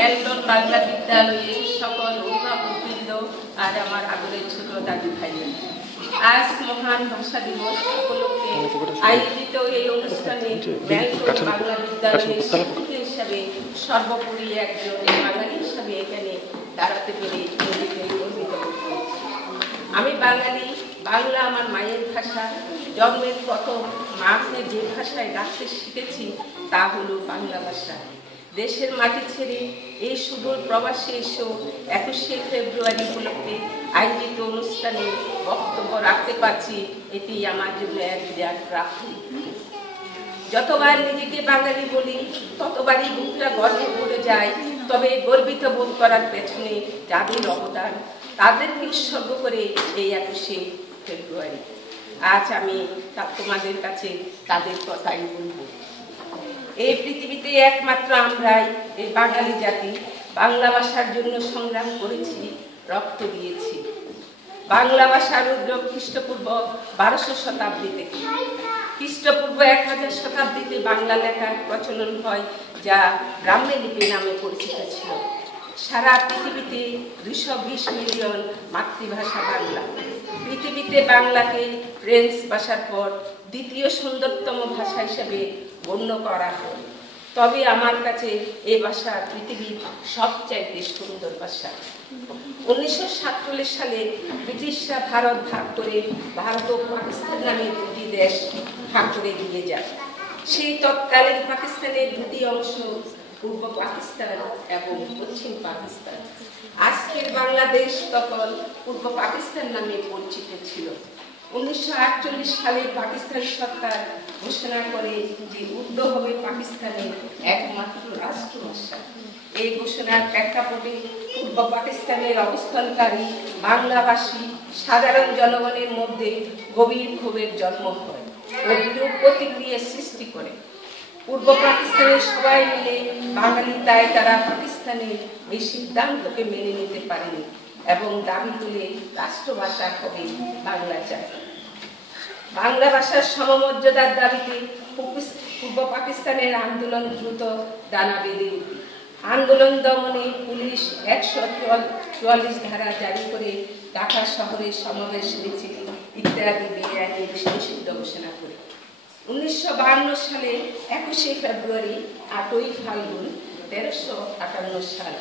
বাংলা বিদ্যালয়ের সকল অভিভাবকবৃন্দ আর আমার আদরের ছোট দাদু ভাই আজ মহান ভাষা দিবস উপলক্ষে আয়োজিত এই অনুষ্ঠানে ম্যালকোট বাংলা বিদ্যালয়ের শিক্ষিকা হিসাবে সর্বোপরি একজন বাঙালি হিসাবে এখানে দাঁড়াতে পেরে নিজেকে গর্বিত আমি বাঙালি বাংলা আমার মায়ের ভাষা। জন্মের প্রথম মাকে যে ভাষায় ডাকতে শিখেছি তা হলো বাংলা ভাষা। দেশের মাটি ছেড়ে এই সুদূর প্রবাসে এসেও একুশে ফেব্রুয়ারি উপলক্ষে আয়োজিত অনুষ্ঠানে বক্তব্য রাখতে পারছি এটি আমার জন্য এক বিরাট প্রাপ্তি। যতবার নিজেকে বাঙালি বলি, ততবারই বুকটা গর্বে ভরে যায়, তবে গর্বিত বোধ করার পেছনে যাদের অবদান, তাদেরকে উৎসর্গ করে এই একুশে ফেব্রুয়ারি। আজ আমি তোমাদের কাছে তাদের কথাই বলব। এই পৃথিবীতে একমাত্র আমরাই এই বাঙালি জাতি, বাংলা ভাষার জন্য সংগ্রাম করেছি, রক্ত দিয়েছি। বাংলা ভাষার উদ্যোগ খ্রিস্টপূর্ব বারোশো শতাব্দী থেকে খ্রিস্টপূর্ব এক হাজার শতাব্দীতে বাংলা লেখার প্রচলন হয়, যা ব্রাহ্মী লিপি নামে পরিচিত ছিল। সারা পৃথিবীতে দুশো বিশ মিলিয়ন মাতৃভাষা বাংলা। পৃথিবীতে বাংলাকে ফ্রেঞ্চ ভাষার পর দ্বিতীয় সুন্দরতম ভাষা হিসেবে গণ্য করা হয় তবে আমার কাছে এই ভাষা পৃথিবীর সবচাইতে সুন্দর ভাষা। উনিশশো সালে ব্রিটিশরা ভারত ভাগ করে ভারত ও পাকিস্তান নামে দুটি দেশ ভাগ করে দিয়ে যায়। সেই তৎকালীন পাকিস্তানের দুটি অংশ পূর্ব পাকিস্তান এবং পশ্চিম পাকিস্তান। আজকের বাংলাদেশ তখন পূর্ব পাকিস্তান নামে পরিচিত ছিল। উনিশশো আটচল্লিশ সালে পাকিস্তান সরকার ঘোষণা করে যে উর্দু হবে পাকিস্তানের একমাত্র রাষ্ট্রভাষা। এই ঘোষণার প্রেক্ষাপটে পূর্ব পাকিস্তানের অবস্থানকারী বাংলাভাষী সাধারণ জনগণের মধ্যে গভীর ক্ষোভের জন্ম হয় ও বিরূপ প্রতিক্রিয়া সৃষ্টি করে। পূর্ব পাকিস্তানের সবাই মিলে বাঙালি তাই তারা পাকিস্তানের এই সিদ্ধান্তকে মেনে নিতে পারেনি। এবং দাবি তুলে রাষ্ট্রভাষা হবে বাংলা চায় বাংলা ভাষার সমমর্যাদার দাবিতে পূর্ব পাকিস্তানের আন্দোলন দ্রুত দানা বেঁধে আন্দোলন দমনে পুলিশ একশো চুয়াল্লিশ ধারা জারি করে ঢাকা শহরে সমাবেশ মিছিল ইত্যাদি বেআইনি নিষিদ্ধ ঘোষণা করে। উনিশশো সালে একুশে ফেব্রুয়ারি আটই ফাল্গুন তেরোশো আটান্ন সাল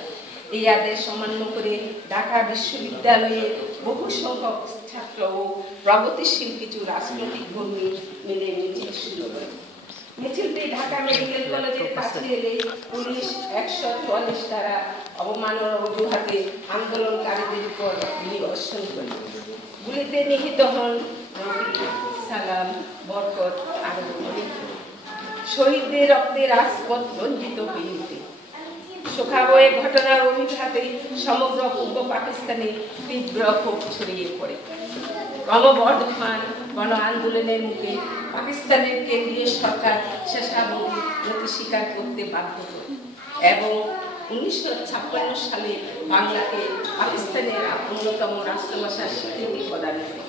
এই আদেশ অমান্য করে ঢাকা বিশ্ববিদ্যালয়ে বহু সংখ্যক ছাত্র ও প্রগতিশীল কিছু রাজনৈতিক কর্মী মিলে মিছিল শুরু করে। মিছিলটি ঢাকা মেডিকেল কলেজের কাছে এলে পুলিশ একশো চুয়াল্লিশ দ্বারা অবমাননার অজুহাতে আন্দোলনকারীদের উপর গুলি বর্ষণ করে। গুলিতে নিহিত হন সালাম, বরকত আরও শহীদদের রক্তে রাজপথ রঞ্জিত হয়ে ওঠে শোকাবয়ে ঘটনার অভিঘাতে সমগ্র পূর্ব পাকিস্তানে তীব্র ক্ষোভ ছড়িয়ে পড়ে। ক্রমবর্ধমান গণ আন্দোলনের মুখে পাকিস্তানের কেন্দ্রীয় সরকার শেষাবধি নথি স্বীকার করতে বাধ্য হয় এবং উনিশশো ছাপ্পান্ন সালে বাংলাকে পাকিস্তানের অন্যতম রাষ্ট্রভাষার স্বীকৃতি প্রদান করে।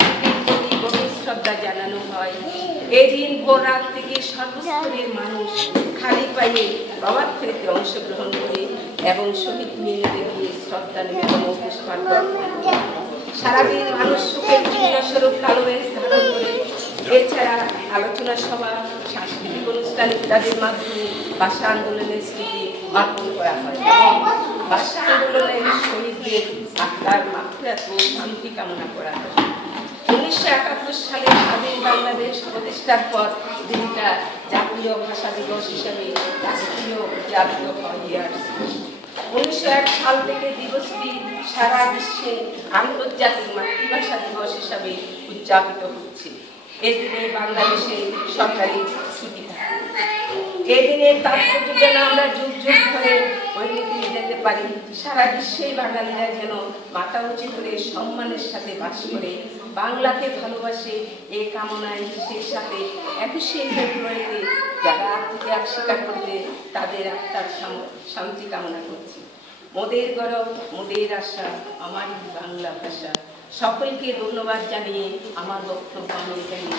প্রতি শ্রদ্ধা জানানো হয়। এই দিন ভোর রাত থেকে সর্বস্তরের মানুষ খালি পায়ে প্রভাত ফেরিতে অংশগ্রহণ করে এবং শহীদ মিনারে গিয়ে শ্রদ্ধা নিবেদন ও সারাদিন মানুষ সুখের স্বরূপ কালো বেশ ধারণ করে। এছাড়া আলোচনা সভা, সাংস্কৃতিক অনুষ্ঠান ইত্যাদির মাধ্যমে ভাষা আন্দোলনের স্মৃতি অর্পণ করা হয়। এবং ভাষা আন্দোলনের শহীদদের আত্মার মাত্রা ও শান্তি কামনা করা হয়। উনিশশো একাত্তর সালে স্বাধীন বাংলাদেশ প্রতিষ্ঠার পর দিনটা জাতীয় ভাষা দিবস হিসেবে রাষ্ট্রীয় উদযাপিত হয়ে উনিশশো এক সাল থেকে দিবসটি সারা বিশ্বে আন্তর্জাতিক মাতৃভাষা দিবস হিসাবে উদযাপিত হচ্ছে। এদিনে বাংলাদেশে সরকারি ছুটি থাকে। এদিনের তাৎপর্য যেন আমরা যুগ যুগ ধরে পরিণতি যেতে পারি, সারা বিশ্বে বাঙালিরা যেন মাথা উঁচু করে সম্মানের সাথে বাস করে বাংলাকে ভালোবাসে, এ কামনায় সেই সাথে একুশে ফেব্রুয়ারিতে যারা আত্মত্যাগ স্বীকার করবে, তাদের আত্মার শান্তি কামনা করছি। মোদের গরব, মোদের আশা, আমারই বাংলা ভাষা। সকলকে ধন্যবাদ জানিয়ে আমার বক্তব্য আমি এখানে